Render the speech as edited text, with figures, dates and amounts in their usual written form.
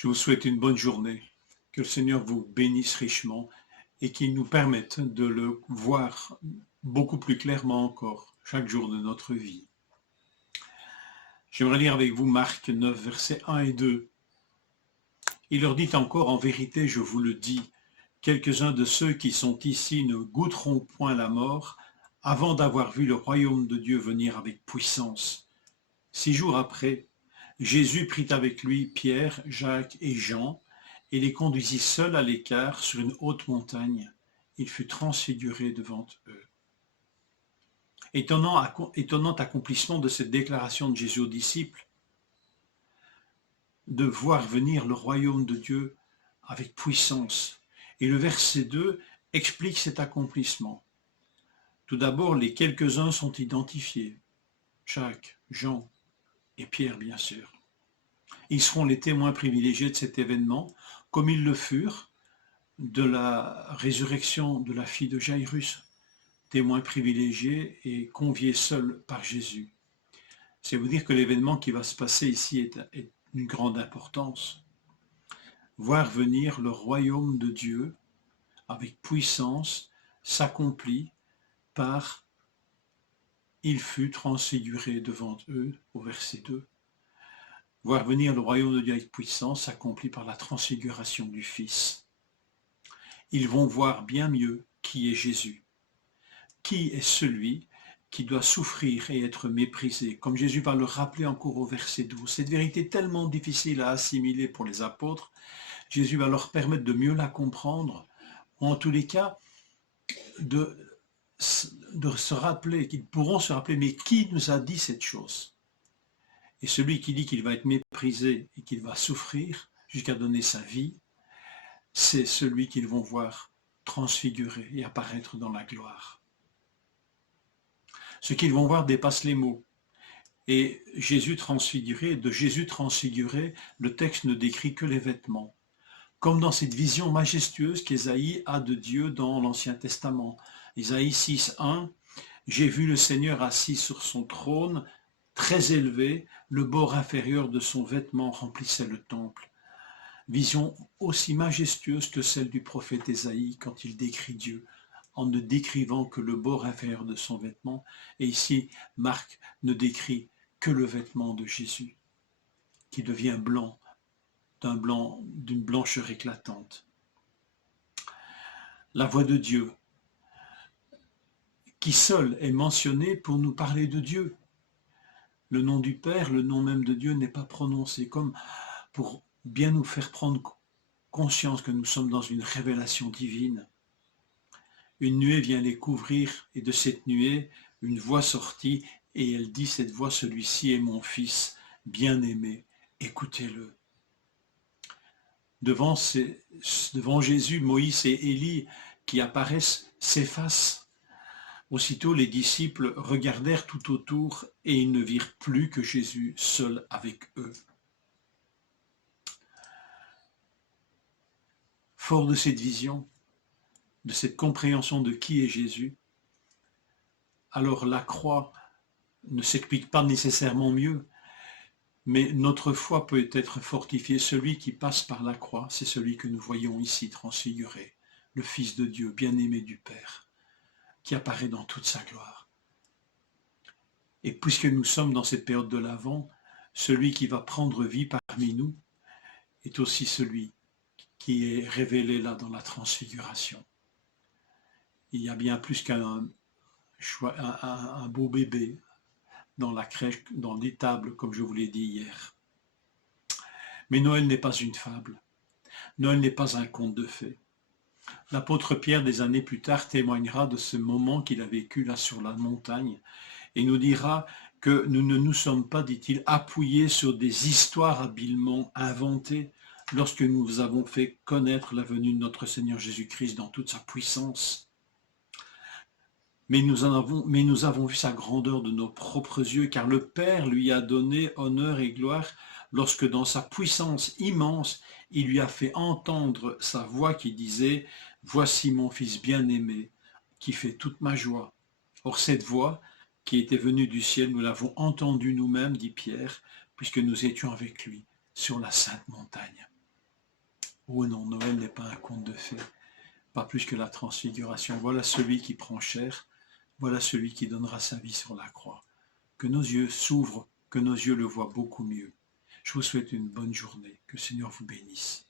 Je vous souhaite une bonne journée, que le Seigneur vous bénisse richement et qu'il nous permette de le voir beaucoup plus clairement encore chaque jour de notre vie. J'aimerais lire avec vous Marc 9, versets 1 et 2. Il leur dit encore, en vérité, je vous le dis, quelques-uns de ceux qui sont ici ne goûteront point la mort avant d'avoir vu le royaume de Dieu venir avec puissance. 6 jours après, Jésus prit avec lui Pierre, Jacques et Jean et les conduisit seuls à l'écart sur une haute montagne. Il fut transfiguré devant eux. Étonnant accomplissement de cette déclaration de Jésus aux disciples, de voir venir le royaume de Dieu avec puissance. Et le verset 2 explique cet accomplissement. Tout d'abord, les quelques-uns sont identifiés. Jacques, Jean et Pierre, bien sûr. Ils seront les témoins privilégiés de cet événement, comme ils le furent de la résurrection de la fille de Jairus, témoins privilégiés et conviés seuls par Jésus. C'est vous dire que l'événement qui va se passer ici est d'une grande importance. Voir venir le royaume de Dieu avec puissance s'accomplit par « il fut transfiguré devant eux » au verset 2. Voir venir le royaume de Dieu avec puissance s'accomplit par la transfiguration du Fils. Ils vont voir bien mieux qui est Jésus. Qui est celui qui doit souffrir et être méprisé, comme Jésus va le rappeler encore au verset 12. Cette vérité tellement difficile à assimiler pour les apôtres, Jésus va leur permettre de mieux la comprendre, ou en tous les cas, de se rappeler, qu'ils pourront se rappeler, mais qui nous a dit cette chose? Et celui qui dit qu'il va être méprisé et qu'il va souffrir jusqu'à donner sa vie, c'est celui qu'ils vont voir transfigurer et apparaître dans la gloire. Ce qu'ils vont voir dépasse les mots. Et Jésus transfiguré, de Jésus transfiguré, le texte ne décrit que les vêtements. Comme dans cette vision majestueuse qu'Ésaïe a de Dieu dans l'Ancien Testament. Ésaïe 6.1, « J'ai vu le Seigneur assis sur son trône, très élevé, le bord inférieur de son vêtement remplissait le temple. » Vision aussi majestueuse que celle du prophète Ésaïe quand il décrit Dieu, en ne décrivant que le bord inférieur de son vêtement. Et ici, Marc ne décrit que le vêtement de Jésus, qui devient blanc, d'une blancheur éclatante. La voix de Dieu, qui seul est mentionné pour nous parler de Dieu. Le nom du Père, le nom même de Dieu n'est pas prononcé, comme pour bien nous faire prendre conscience que nous sommes dans une révélation divine. Une nuée vient les couvrir, et de cette nuée, une voix sortit, et elle dit, cette voix, celui-ci est mon fils, bien-aimé, écoutez-le. Devant Jésus, Moïse et Élie qui apparaissent s'effacent. Aussitôt les disciples regardèrent tout autour et ils ne virent plus que Jésus seul avec eux. Fort de cette vision, de cette compréhension de qui est Jésus, alors la croix ne s'explique pas nécessairement mieux, mais notre foi peut être fortifiée. Celui qui passe par la croix, c'est celui que nous voyons ici transfiguré, le Fils de Dieu, bien-aimé du Père, qui apparaît dans toute sa gloire. Et puisque nous sommes dans cette période de l'Avent, celui qui va prendre vie parmi nous est aussi celui qui est révélé là dans la transfiguration. Il y a bien plus qu'un beau bébé dans la crèche, dans l'étable, comme je vous l'ai dit hier. Mais Noël n'est pas une fable. Noël n'est pas un conte de fées. L'apôtre Pierre, des années plus tard, témoignera de ce moment qu'il a vécu là sur la montagne et nous dira que nous ne nous sommes pas, dit-il, appuyés sur des histoires habilement inventées lorsque nous avons fait connaître la venue de notre Seigneur Jésus-Christ dans toute sa puissance. Mais nous avons vu sa grandeur de nos propres yeux, car le Père lui a donné honneur et gloire lorsque dans sa puissance immense, il lui a fait entendre sa voix qui disait « Voici mon Fils bien-aimé, qui fait toute ma joie. » Or cette voix qui était venue du ciel, nous l'avons entendue nous-mêmes, dit Pierre, puisque nous étions avec lui sur la sainte montagne. Oh non, Noël n'est pas un conte de fées, pas plus que la transfiguration. Voilà celui qui prend chair, voilà celui qui donnera sa vie sur la croix. Que nos yeux s'ouvrent, que nos yeux le voient beaucoup mieux. Je vous souhaite une bonne journée, que le Seigneur vous bénisse.